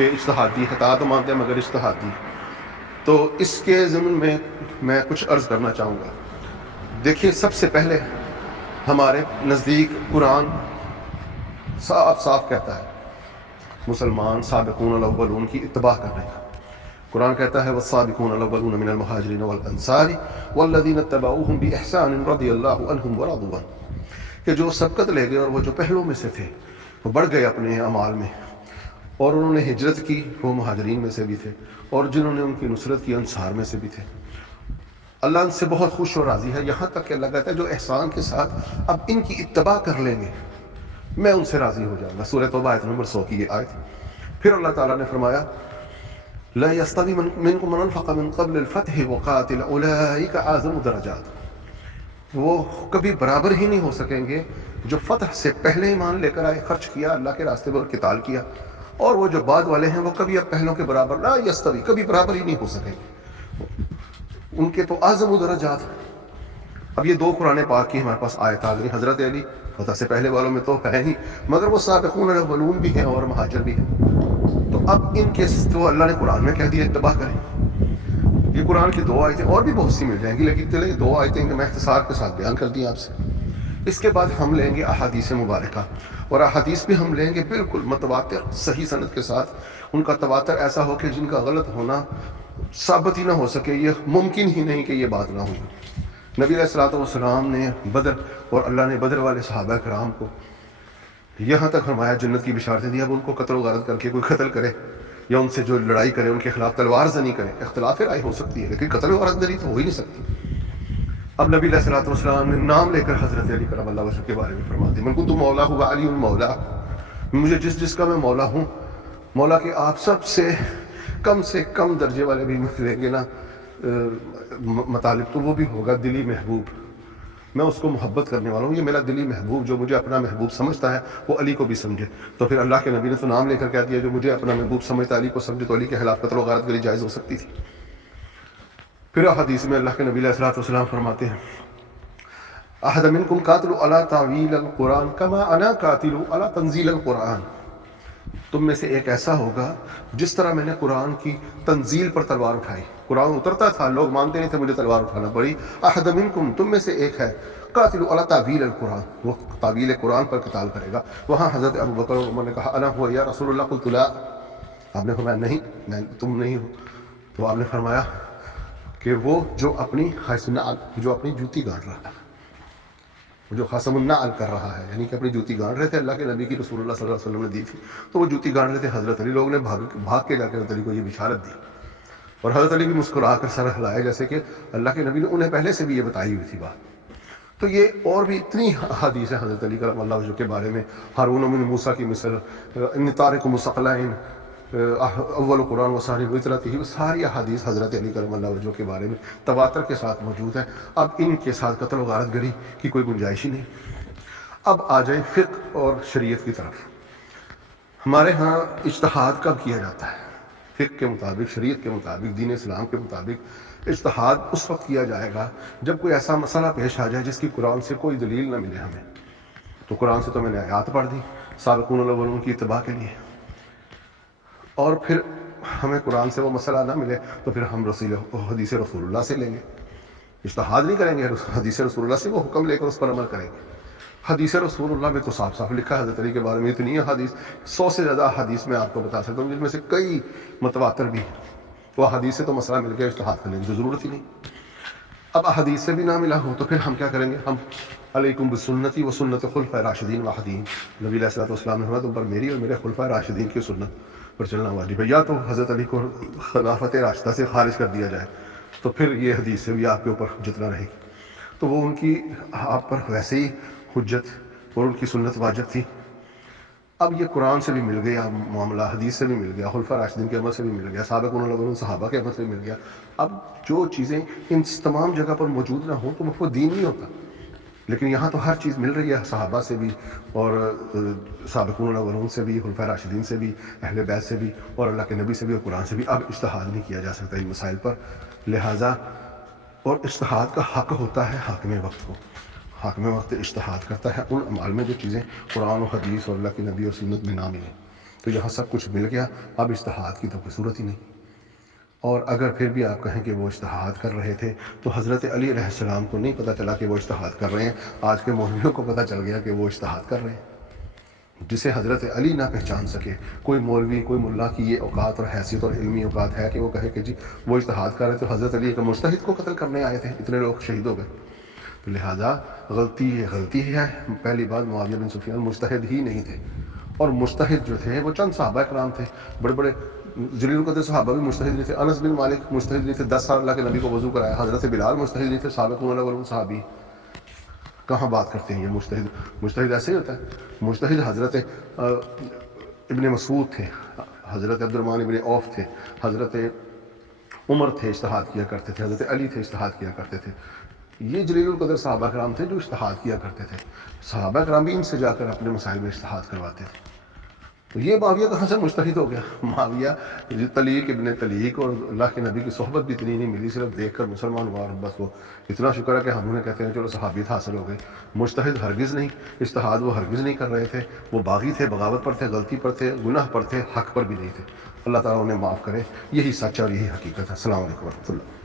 کہ اجتہادی خطا تو مانتے ہیں مگر اجتہادی. تو اس کے ضمن میں کچھ عرض کرنا چاہوں گا. دیکھیے سب سے پہلے ہمارے نزدیک قرآن صاف صاف کہتا ہے مسلمان سابقون الاولون کی اتباع کرنے کا. قرآن کہتا ہے والسابقون الاولون من المہاجرین والانصار والذین اتبعوہم باحسان رضی اللہ عنہم ورضوا عنہ، کہ جو سبقت لے گئے اور وہ جو پہلوں میں سے تھے وہ بڑھ گئے اپنے اعمال میں اور انہوں نے ہجرت کی، وہ مہاجرین میں سے بھی تھے، اور جنہوں نے ان کی نصرت کی انصار میں سے بھی تھے. اللہ ان سے بہت خوش اور راضی ہے، یہاں تک کہ اللہ کہتا ہے جو احسان کے ساتھ اب ان کی اتباع کر لیں گے میں ان سے راضی ہو جاؤں گا. سورہ توبہ آیت نمبر 100 کی یہ آیت. پھر اللہ تعالیٰ نے فرمایا لا يستوي منكم من انفق من قبل الفتح وقاتل اولئك اعظم درجات، وہ کبھی برابر ہی نہیں ہو سکیں گے جو فتح سے پہلے ایمان لے کر آئے، خرچ کیا اللہ کے راستے میں اور قتال کیا، اور وہ جو بعد والے ہیں وہ کبھی اب پہلوں کے برابر لا یستوی، کبھی برابر ہی نہیں ہو سکیں گے، ان کے تو اعظم درجات. اب یہ دو قرآن پاک کی ہمارے پاس آیت آ گئی. حضرت علی فتح سے پہلے والوں میں تو ہے ہی، مگر وہ سابقون الاولون بھی ہیں اور مہاجر بھی ہیں. تو اب ان کے تو اللہ نے قرآن میں کہہ دیا اتباع کریں. یہ قرآن کی دو آیتیں اور بھی بہت سی مل جائیں گی، لیکن چلے دو آیتیں میں اختصار کے ساتھ بیان کر دی آپ سے. اس کے بعد ہم لیں گے احادیث مبارکہ، اور احادیث بھی ہم لیں گے بالکل متواتر صحیح سند کے ساتھ. ان کا تواتر ایسا ہو کہ جن کا غلط ہونا ثابت ہی نہ ہو سکے، یہ ممکن ہی نہیں کہ یہ بات نہ ہوئی. نبی علیہ الصلوۃ والسلام نے بدر اور اللہ نے بدر والے صحابہ کرام کو یہاں تک فرمایا جنت کی بشارتیں دی. اب ان کو قتل و غارت کر کے کوئی قتل کرے یا ان سے جو لڑائی کرے ان کے خلاف تلوار زنی کرے، اختلاف رائے ہو سکتی ہے لیکن قتل و غارت دری تو ہو ہی نہیں سکتی. اب نبی علیہ الصلوۃ والسلام نے نام لے کر حضرت علی کرم اللہ وجہہ کے بارے میں فرما دی من کنت مولا وعلی مولا، مجھے جس کا میں مولا ہوں، مولا کہ آپ سب سے کم درجے والے بھی لیں گے نا مطالب، تو وہ بھی ہوگا دلی محبوب. میں اس کو محبت کرنے والا ہوں، یہ میرا دلی محبوب جو مجھے اپنا محبوب سمجھتا ہے وہ علی کو بھی سمجھے. تو پھر اللہ کے نبی نے تو نام لے کر کہہ دیا جو مجھے اپنا محبوب سمجھتا علی کو سمجھے، تو علی کے خلاف قتل و غارت گری جائز ہو سکتی تھی. پھر حدیث میں اللہ کے نبی علیہ الصلوۃ والسلام فرماتے ہیں احد منکم قاتل علی تعویل القرآن کما انا قاتل علی تنزیل القرآن، تم میں سے ایک ایسا ہوگا جس طرح میں نے قرآن کی تنزیل پر تلوار اٹھائی. قرآن اترتا تھا، لوگ مانتے نہیں تھے، مجھے تلوار اٹھانا پڑی. احد منکم، تم میں سے ایک ہے، قاتل علی تعویل القرآن، وہ تعویل قرآن پر قتال کرے گا. وہاں حضرت ابو بکر اور عمر نے کہا انا ہوا یا رسول اللہ، قلت لا، آپ نے فرمایا نہیں تم نہیں ہو. تو آپ نے فرمایا کہ وہ جو اپنی جو اپنی جوتی گاڑ رہا ہے، جو خاصم النعل کر رہا ہے، یعنی کہ اپنی جوتی گاڑ رہے تھے، اللہ کے نبی کی رسول اللہ صلی اللہ علیہ وسلم نے دی تھی تو وہ جوتی گاڑ رہے تھے حضرت علی. لوگوں نے بھاگ کے جا کے حضرت علی کو یہ بشارت دی، اور حضرت علی بھی مسکرا کر سر ہلایا جیسے کہ اللہ کے نبی نے انہیں پہلے سے بھی یہ بتائی ہوئی تھی بات. تو یہ اور بھی اتنی حدیث ہے حضرت علی کرم اللہ وجہہ کے بارے میں. ہارون من موسیٰ کی مثل، ان طارق مستقلین، اول قرآن و ساری وطرتی، وہ ساری احادیث حضرت علی کرم اللہ وجہہ کے بارے میں تواتر کے ساتھ موجود ہے. اب ان کے ساتھ قتل و غارت گری کی کوئی گنجائش ہی نہیں. اب آ جائیں فقہ اور شریعت کی طرف. ہمارے ہاں اجتہاد کب کیا جاتا ہے؟ فقہ کے مطابق، شریعت کے مطابق، دین اسلام کے مطابق اجتہاد اس وقت کیا جائے گا جب کوئی ایسا مسئلہ پیش آ جائے جس کی قرآن سے کوئی دلیل نہ ملے ہمیں. تو قرآن سے تو میں نے آیات پڑھ دی سابقون الاولون کی اتباع کے لیے، اور پھر ہمیں قرآن سے وہ مسئلہ نہ ملے تو پھر ہم حدیث رسول اللہ سے لیں گے. اجتہاد نہیں کریں گے، حدیث رسول اللہ سے وہ حکم لے کر اس پر عمل کریں گے. حدیث رسول اللہ میں تو صاف صاف لکھا ہے حضرت علی کے بارے میں اتنی حدیث، 100 سے زیادہ حدیث میں آپ کو بتا سکتا ہوں جن میں سے کئی متواتر بھی ہیں. وہ حدیث سے تو مسئلہ مل گیا، اجتہاد کرنے کی تو ضرورت ہی نہیں. اب حدیث سے بھی نہ ملا ہو تو پھر ہم کیا کریں گے؟ ہم علیکم بسنتی و سنت خلفاء راشدین واہدین، نبی علیہ الصلوۃ والسلام نے فرمایا تم پر میری اور میرے خلفاء راشدین کی سنت پر چلنا واجب ہے. یا تو حضرت علی کو خلافت راشدہ سے خارج کر دیا جائے تو پھر یہ حدیث سے بھی آپ کے اوپر حجت نہ رہے گی. تو وہ ان کی آپ پر ویسے ہی حجت اور ان کی سنت واجب تھی. اب یہ قرآن سے بھی مل گیا معاملہ، حدیث سے بھی مل گیا، خلفاء راشدین کے عمل سے بھی مل گیا، سابقون الاولون صحابہ کے عمل سے بھی مل گیا. اب جو چیزیں ان تمام جگہ پر موجود نہ ہوں تو وہ دین نہیں ہوتا. لیکن یہاں تو ہر چیز مل رہی ہے، صحابہ سے بھی اور سابقون الاولون سے بھی، خلفاء راشدین سے بھی، اہل بیت سے بھی، اور اللہ کے نبی سے بھی، اور قرآن سے بھی. اب اجتہاد نہیں کیا جا سکتا ان مسائل پر، لہٰذا اور اجتہاد کا حق ہوتا ہے حاکم وقت کو. حاکم وقت اجتہاد کرتا ہے ان اعمال میں جو چیزیں قرآن و حدیث اور اللہ کے نبی اور سنت میں نہ ملیں. تو یہاں سب کچھ مل گیا، اب اجتہاد کی تو کوئی صورت ہی نہیں۔ اور اگر پھر بھی آپ کہیں کہ وہ اجتہاد کر رہے تھے تو حضرت علی علیہ السلام کو نہیں پتہ چلا کہ وہ اجتہاد کر رہے ہیں، آج کے مولویوں کو پتہ چل گیا کہ وہ اجتہاد کر رہے ہیں۔ جسے حضرت علی نہ پہچان سکے، کوئی مولوی کوئی ملا کی یہ اوقات اور حیثیت اور علمی اوقات ہے کہ وہ کہے کہ جی وہ اجتہاد کر رہے تھے، حضرت علی ایک مجتہد کو قتل کرنے آئے تھے، اتنے لوگ شہید ہو گئے۔ تو لہٰذا غلطی ہی ہے۔ پہلی بات، معاویہ بن سفیان مجتہد ہی نہیں تھے، اور مجتہد جو تھے وہ چند صحابہ کرام تھے، بڑے بڑے جلیل القدر صحابہ بھی مجتہد نہیں تھے۔ انس بن مالک مجتہد نہیں تھے، 10 سال اللہ کے نبی کو وضو کرایا۔ حضرت بلال مجتہد نہیں تھے، سابقون الاولون صحابی۔ کہاں بات کرتے ہیں یہ مجتہد ایسے ہی ہوتا ہے۔ مجتہد حضرت ابن مسعود تھے، حضرت عبد الرحمن ابن عوف تھے، حضرت عمر تھے، اجتہاد کیا کرتے تھے، حضرت علی تھے، اجتہاد کیا کرتے تھے۔ یہ جلیل القدر صحابہ کرام تھے جو اجتہاد کیا کرتے تھے۔ صحابہ کرام بھی ان سے جا کر اپنے مسائل میں اجتہاد کرواتے تھے۔ تو یہ معاویہ کہاں سے مجتہد ہو گیا؟ معاویہ طلیق ابن طلیق، اور اللہ کے نبی کی صحبت بھی اتنی نہیں ملی، صرف دیکھ کر مسلمان ہوا، اور بس وہ اتنا شکر ہے کہ ہم انہیں کہتے ہیں چلو صحابیت حاصل ہو گئی۔ مجتہد ہرگز نہیں، اجتہاد وہ ہرگز نہیں کر رہے تھے، وہ باغی تھے، بغاوت پر تھے، غلطی پر تھے، گناہ پر تھے، حق پر بھی نہیں تھے۔ اللہ تعالیٰ انہیں معاف کرے، یہی سچ اور یہی حقیقت ہے۔ السلام علیکم ورحمۃ اللہ۔